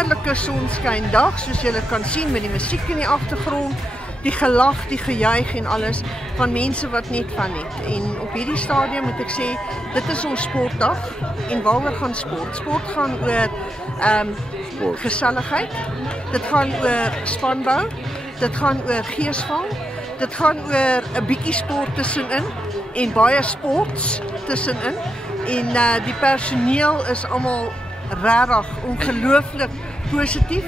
wonderlike sonskyndag, soos julle kan sien met die musiek in die agtergrond, die gelag, die gejuig en alles van mense wat net van het. En op hierdie stadium moet ek sê, dit is ons sportdag en waaroor gaan sport? Sport gaan oor geselligheid, dit gaan oor spanbou, dit gaan oor geesvang, dit gaan oor 'n bietjie sport tussenin en baie sports tussenin. En die personeel is almal regtig ongelooflik positief.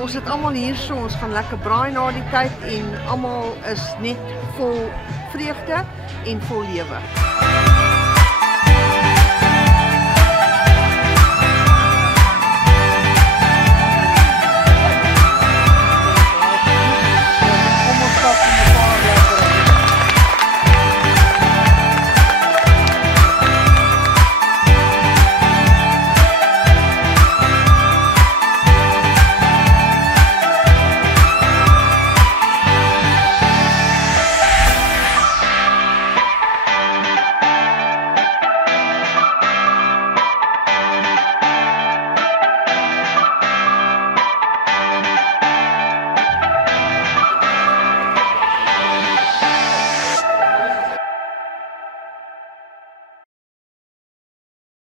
Ons het almal hier so, ons gaan lekker braai na die tyd en almal is net vol vreugde en vol lewe.